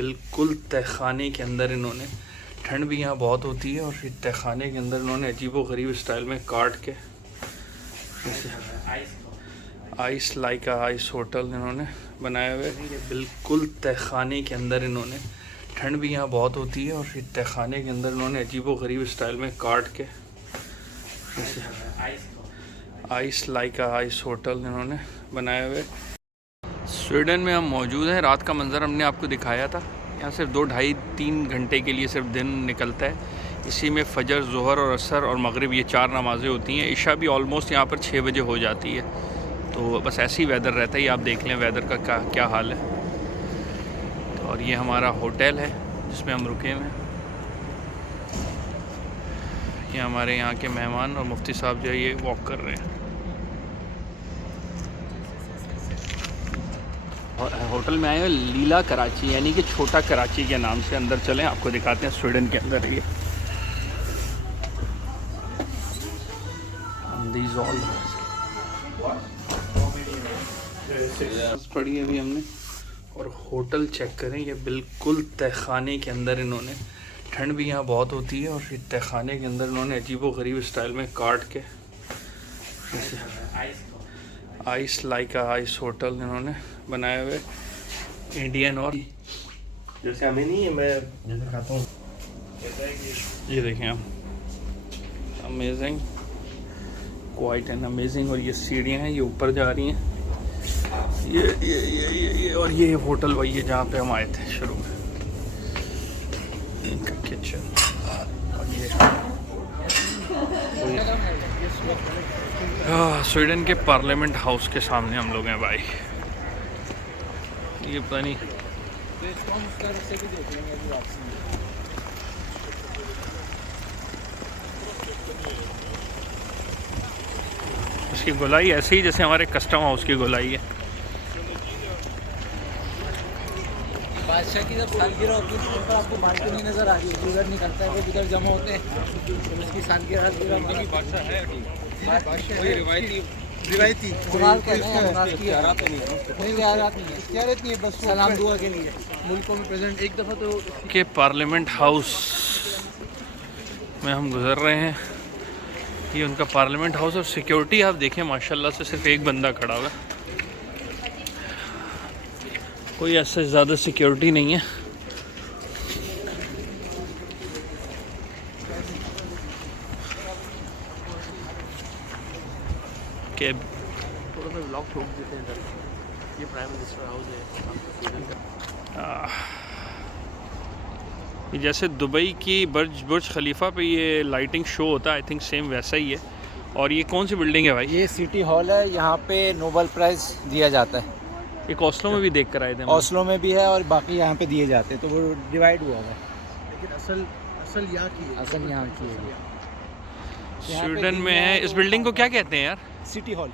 बिल्कुल तहखाने के अंदर इन्होंने, ठंड भी यहाँ बहुत होती है और फिर तहखाने के अंदर इन्होंने अजीबोगरीब स्टाइल में काट के आइस लाइक आइस होटल इन्होंने बनाए हुए। बिल्कुल तहखाने के अंदर इन्होंने, ठंड भी यहाँ बहुत होती है और फिर तहखाने के अंदर इन्होंने अजीबोगरीब स्टाइल में काट के आइस लाइक आइस होटल इन्होंने बनाए हुए। स्वीडन में हम मौजूद हैं। रात का मंज़र हमने आपको दिखाया था। यहाँ सिर्फ 2-2.5-3 घंटे के लिए सिर्फ दिन निकलता है। इसी में फ़जर, ज़ोहर और असर और मगरिब ये 4 नमाज़ें होती हैं। इशा भी ऑलमोस्ट यहाँ पर 6 बजे हो जाती है। तो बस ऐसे ही वेदर रहता है। ये आप देख लें वेदर का क्या हाल है। तो और ये हमारा होटल है जिसमें हम रुके हुए हैं। ये हमारे यहाँ के मेहमान और मुफ्ती साहब जो है ये वॉक कर रहे हैं। होटल में आए हैं लीला कराची, यानी कि छोटा कराची के नाम से। अंदर चलें, आपको दिखाते हैं स्वीडन के अंदर ये पड़ी अभी हमने। और होटल चेक करें, ये बिल्कुल तहखाने के अंदर इन्होंने, ठंड भी यहाँ बहुत होती है और फिर तहखाने के अंदर इन्होंने अजीबोगरीब स्टाइल में काट के आइस लाइक आइस होटल इन्होंने बनाए हुए इंडियन। और जैसे हमें नहीं है, मैं जैसे खाता हूँ, ये देखें आप, अमेजिंग, क्वाइट एंड अमेजिंग। और ये सीढ़ियाँ हैं, ये ऊपर जा रही हैं। ये और ये होटल वही है जहाँ पे हम आए थे शुरू में, इनका किचन। और ये स्वीडन के पार्लियामेंट हाउस के सामने हम लोग हैं भाई। ये पता नहीं इसकी गोलाई ऐसे ही जैसे हमारे कस्टम हाउस की गोलाई है। बादशाह की जब सालगिरह होती है तो आपको मार्केट नहीं नज़र आ रही है, उधर निकलता है, वो उधर जमा होते हैं। उसकी सालगिरह बादशाह है, वही रिवायती नहीं, बस सलाम दुआ के लिए मुल्कों में प्रेजेंट। एक दफ़ा तो के पार्लियामेंट हाउस में हम गुज़र रहे हैं। ये उनका पार्लियामेंट हाउस। और सिक्योरिटी आप देखें माशाल्लाह से सिर्फ एक बंदा खड़ा हुआ, कोई ऐसे ज़्यादा सिक्योरिटी नहीं है। के थोड़ा सा ब्लॉग ठोक देते हैं इधर। ये प्राइम मिनिस्टर हाउस है। ये जैसे दुबई की बुर्ज खलीफा पे ये लाइटिंग शो होता है, आई थिंक सेम वैसा ही है। और ये कौन सी बिल्डिंग है भाई? ये सिटी हॉल है, यहाँ पे नोबेल प्राइज़ दिया जाता है। एक ओस्लो में भी देख कर आए थे। ओस्लो में भी है और बाकी यहाँ पे दिए जाते हैं, तो वो डिवाइड हुआ है। लेकिन असल यहाँ की है। असल यहाँ की है, स्वीडन में है। इस बिल्डिंग को क्या कहते हैं यार? City hall.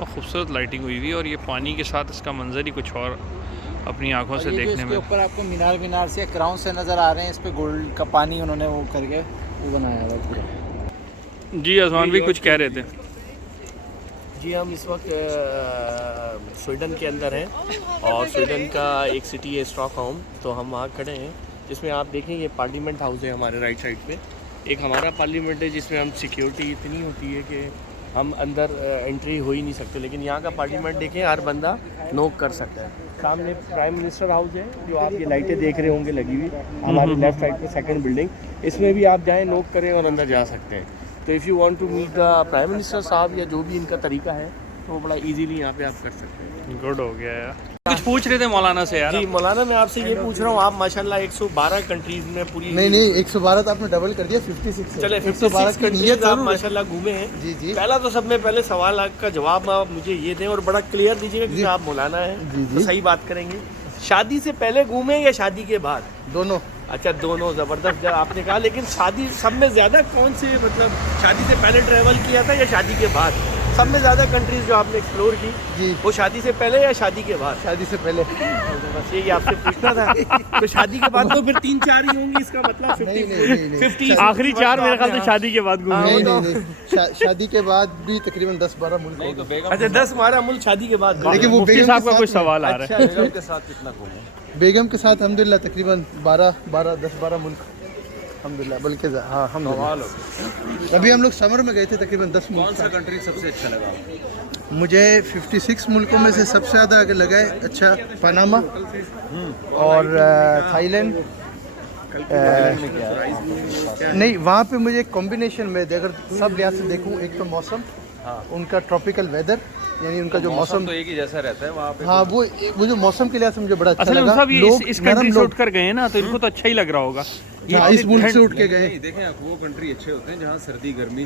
और खूबसूरत लाइटिंग हुई हुई है और ये पानी के साथ इसका मंजर ही कुछ और अपनी आंखों से देखने में। ऊपर आपको मीनार से क्राउन से नज़र आ रहे हैं। इस पे गोल्ड का पानी उन्होंने वो करके वो बनाया हुआ पूरा। जी आसमान भी कुछ कह रहे थे। जी हम इस वक्त स्वीडन के अंदर हैं और स्वीडन का एक सिटी है स्टॉकहोम। तो हम वहाँ खड़े हैं, जिसमें आप देखें ये पार्लियामेंट हाउस है हमारे राइट साइड पे। एक हमारा पार्लियामेंट है जिसमें हम सिक्योरिटी इतनी होती है कि हम अंदर एंट्री हो ही नहीं सकते। लेकिन यहाँ का पार्लियामेंट देखें, हर बंदा नोक कर सकता है। सामने प्राइम मिनिस्टर हाउस है, जो आप ये लाइटें देख रहे होंगे लगी हुई हमारे लेफ्ट साइड पे, सेकंड बिल्डिंग। इसमें भी आप जाएँ, नोक करें और अंदर जा सकते हैं। तो if you want to meet the prime minister साहब या जो भी इनका तरीका है, तो बड़ा इजीली यहाँ पे आप कर सकते हैं। गुड हो गया यार। कुछ पूछ रहे थे मौलाना से यार? जी मौलाना, मैं आपसे ये पूछ रहा हूँ, आप माशाल्लाह 112 कंट्रीज में पूरी नहीं 112 तो आपने डबल कर दिया, 56 चले 112 कंट्रीज आप माशाल्लाह घूमे हैं। जी जी। पहला तो सब में पहले सवाल का जवाब आप मुझे ये दें और बड़ा क्लियर दीजिएगा, क्योंकि आप मौलाना हैं तो सही बात करेंगे। शादी से पहले घूमे या शादी के बाद? दोनों। अच्छा, दोनों। ज़बरदस्त जब आपने कहा। लेकिन शादी सब में ज़्यादा कौन से, मतलब शादी से पहले ट्रैवल किया था या शादी के बाद? सब में ज़्यादा कंट्रीज जो आपने एक्सप्लोर की जी वो शादी से पहले या शादी के बाद? शादी से पहले। बस यही आपसे पूछना था। तो शादी के बाद तो फिर 3-4 ही होंगी, इसका मतलब नहीं। 50 आखिरी 4 मेरे ख्याल से शादी के बाद घूमे। नहीं। शादी के बाद भी तकरीबन 10-12 मुल्क हो गए। अच्छा 10-12 मुल्क शादी के बाद। लेकिन वो मुफ्ती बेगम साहब के का कुछ साथ में- सवाल आ रहा है। बेगम के साथ कितना घूमे? बेगम के साथ अल्हम्दुलिल्लाह तकरीबन 10-12 मुल्क अल्हम्दुलिल्लाह, बल्कि हाँ अल्हम्दुलिल्लाह। अभी हम लोग समर में गए थे तकरीबन 10 मुल्क। कौन सा कंट्री सबसे अच्छा लगा? मुझे 56 मुल्कों में से सबसे ज़्यादा अगर लगा है अच्छा पनामा और थाईलैंड। नहीं, वहाँ पे मुझे कॉम्बिनेशन में अगर सब लिहाज से देखूँ, एक तो मौसम, उनका ट्रॉपिकल वेदर, यानी उनका जो मौसम तो एक ही जैसा रहता है वहाँ पे। हाँ वो जो मौसम के लिहाज से मुझे बड़ा अच्छा असल में लगा। सब ये लोग इस नरम कंट्री से लोग, उठ कर गए हैं ना, तो इनको तो अच्छा ही लग रहा होगा। हाँ, इस मुल्क से उठ के गए। नहीं, देखें आप, वो कंट्री अच्छे होते हैं जहाँ सर्दी गर्मी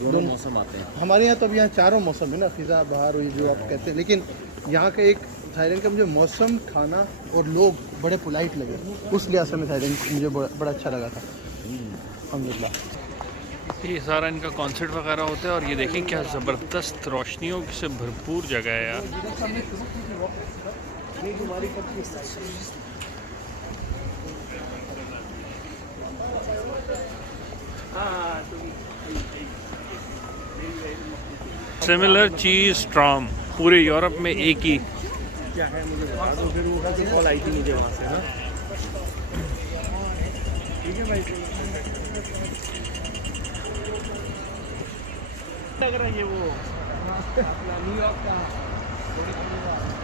दोनों मौसम आते हैं। हमारे यहाँ तो अब यहाँ चारों मौसम है ना, फिजा बहार हुई जो आप कहते हैं, लेकिन यहाँ का एक थाईलैंड का मुझे मौसम, खाना और लोग बड़े पोलाइट लगे, उस लिहाज से मैं थाईलैंड मुझे बड़ा अच्छा लगा था अल्हम्दुलिल्लाह। ये सारा इनका कॉन्सर्ट वगैरह होता है। और ये देखें क्या ज़बरदस्त रोशनियों से भरपूर जगह है यार। सिमिलर चीज़ स्ट्रॉम पूरे यूरोप में एक ही। क्या है मुझे बता दो, फिर वो जो कॉल आई थी मुझे वहाँ से ना। ठीक है भाई, लग रहा है ये वो न्यूयॉर्क का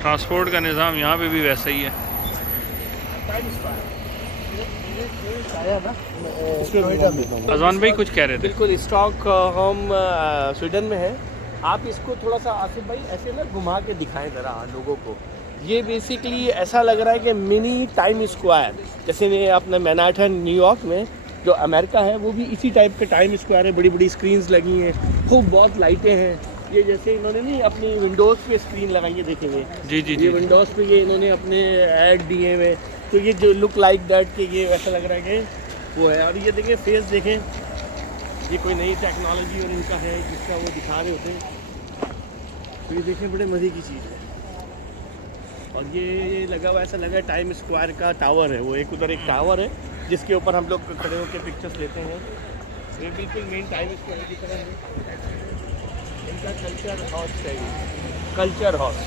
ट्रांसपोर्ट का निज़ाम यहाँ पे भी वैसा ही है। नोएडा में अजवान भाई कुछ कह रहे थे। बिल्कुल स्टॉक होम स्वीडन में है। आप इसको थोड़ा सा आसिफ भाई ऐसे ना घुमा के दिखाएं ज़रा लोगों को। ये बेसिकली ऐसा लग रहा है कि मिनी टाइम स्क्वायर, जैसे ने अपने मैनहट्टन न्यूयॉर्क में जो अमेरिका है वो भी इसी टाइप के टाइम स्क्वायर है। बड़ी बड़ी स्क्रीन्स लगी हैं, खूब बहुत लाइटें हैं। ये जैसे इन्होंने नहीं अपनी विंडोज़ पे स्क्रीन लगाई है, देखेंगे जी जी ये जी। विंडोज़ पे ये इन्होंने अपने ऐड दिए हुए, तो ये जो लुक लाइक दैट कि ये ऐसा लग रहा है कि वो है। और ये देखें फेस देखें, ये कोई नई टेक्नोलॉजी और इनका है जिसका वो दिखा रहे होते हैं। तो ये देखें बड़े मज़े की चीज़ है। और ये लगा हुआ ऐसा लगा टाइम स्क्वायर का टावर है, वो एक उधर एक टावर है जिसके ऊपर हम लोग खड़े होकर पिक्चर्स लेते हैं। ये बिल्कुल मेन टाइम स्क्वायर की तरह है। इनका कल्चर हाउस है, कल्चर हाउस।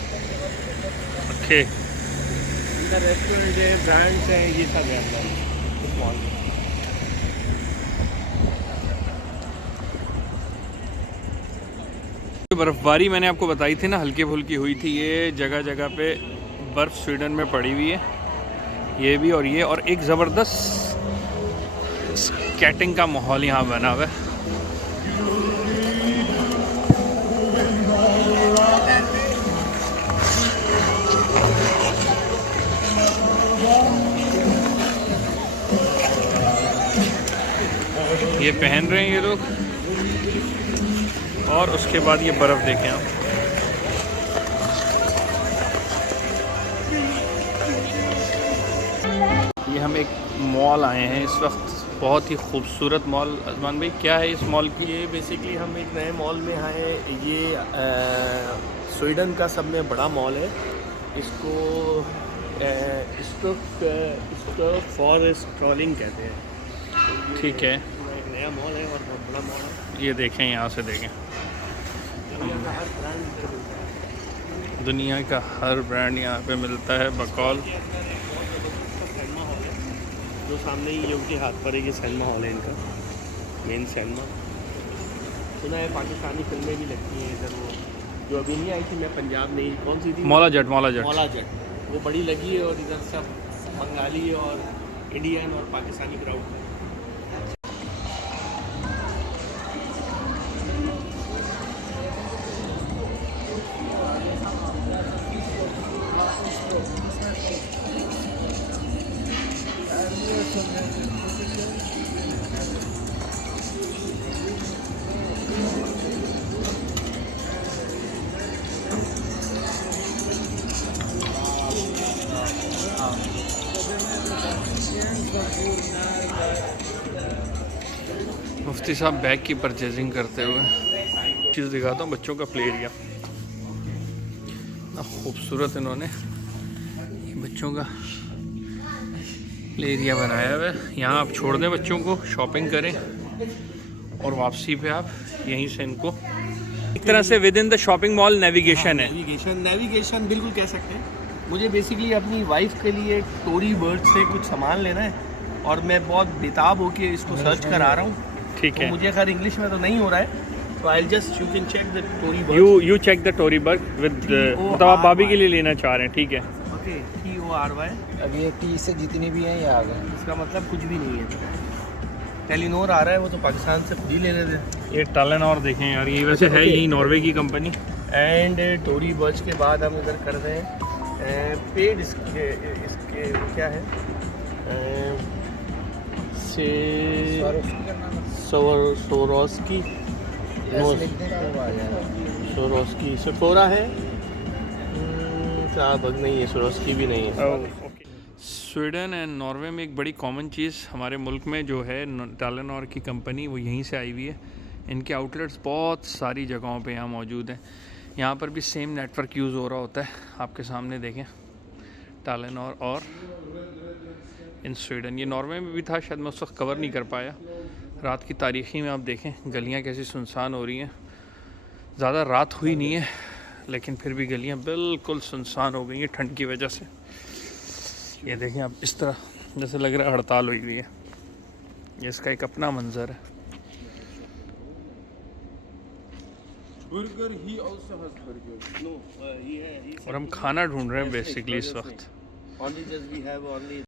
ओके। इधर रेस्टोरेंट है, ब्रांड्स हैं, ये सब है अंदर इस मॉल में। बर्फ़बारी मैंने आपको बताई थी ना, हल्की फुल्की हुई थी। ये जगह जगह पे बर्फ़ स्वीडन में पड़ी हुई है, ये भी और ये, और एक ज़बरदस्त स्केटिंग का माहौल यहाँ बना हुआ है। ये पहन रहे हैं ये लोग, और उसके बाद ये बर्फ़ देखें आप। ये हम एक मॉल आए हैं इस वक्त, बहुत ही खूबसूरत मॉल। अजमान भाई क्या है इस मॉल की? ये बेसिकली हम एक नए मॉल में आए हैं। ये स्वीडन का सब में बड़ा मॉल है। इसको स्टोक फॉर स्ट्रॉलिंग कहते हैं। ठीक है, एक नया मॉल है और बहुत बड़ा मॉल है। ये देखें, यहाँ से देखें, दुनिया का हर ब्रांड दुनिया का हर ब्रांड यहाँ पे मिलता है बकौल। सिनेमा हॉल है जो सामने ही योग के हाथ पर है, ये सिनेमा हॉल है इनका, मेन सिनेमा। सुना है पाकिस्तानी फिल्में भी लगती हैं इधर। वो जो अभी नहीं आई थी, मैं पंजाब नहीं, कौन सी थी, मौला जट मौला जट, वो बड़ी लगी है। और इधर सब बंगाली और इंडियन और पाकिस्तानी क्राउड। मुफ्ती साहब बैग की परचेजिंग करते हुए। चीज़ दिखाता हूँ, बच्चों का प्ले एरिया। ना खूबसूरत इन्होंने ये बच्चों का प्ले एरिया बनाया हुआ है। यहाँ आप छोड़ दें बच्चों को, शॉपिंग करें और वापसी पे आप यहीं से इनको एक तरह से with in the shopping mall navigation है। नेविगेशन बिल्कुल कह सकते हैं। मुझे बेसिकली अपनी वाइफ के लिए टोरी बर्ड से कुछ सामान लेना है और मैं बहुत बेताब होके इसको सर्च कर आ रहा हूँ। ठीक है, तो मुझे खैर इंग्लिश में तो नहीं हो रहा है, तो I just you can check the tory bird. You check the tory bird with, मतलब आप भाभी के लिए लेना चाह रहे हैं, ठीक है। Okay, TORY। अब ये टी से जितनी भी हैं ये आ गए। इसका मतलब कुछ भी नहीं है। टेलीनोर आ रहा है, वो तो पाकिस्तान से खुद ही ले लेते हैं। ये टेलेनोर देखें यार, ये वैसे है यही नॉर्वे की कंपनी। एंड टोरी बर्ड्स के बाद हम इधर कर रहे हैं पेड इसके क्या है से सोरोस्की सोरोस्की सेफोरा है, बग नहीं है, सोरोस्की भी नहीं है। स्वीडन एंड नॉर्वे में एक बड़ी कॉमन चीज़ हमारे मुल्क में जो है, टेलेनोर की कंपनी वो यहीं से आई हुई है। इनके आउटलेट्स बहुत सारी जगहों पे यहाँ मौजूद हैं। यहाँ पर भी सेम नेटवर्क यूज़ हो रहा होता है, आपके सामने देखें, टेलेनोर और इन स्वीडन। ये नॉर्वे में भी था, शायद मैं उस वक्त कवर नहीं कर पाया। रात की तारीखी में आप देखें गलियाँ कैसी सुनसान हो रही हैं। ज़्यादा रात हुई नहीं है लेकिन फिर भी गलियाँ बिल्कुल सुनसान हो गई हैं ठंड की वजह से। ये देखें आप, इस तरह जैसे लग रहा है हड़ताल हुई हुई है। ये इसका एक अपना मंजर है। Burger, he also has burger. No, he और हम खाना ढूंढ रहे हैं बेसिकली इस वक्त। only just we have only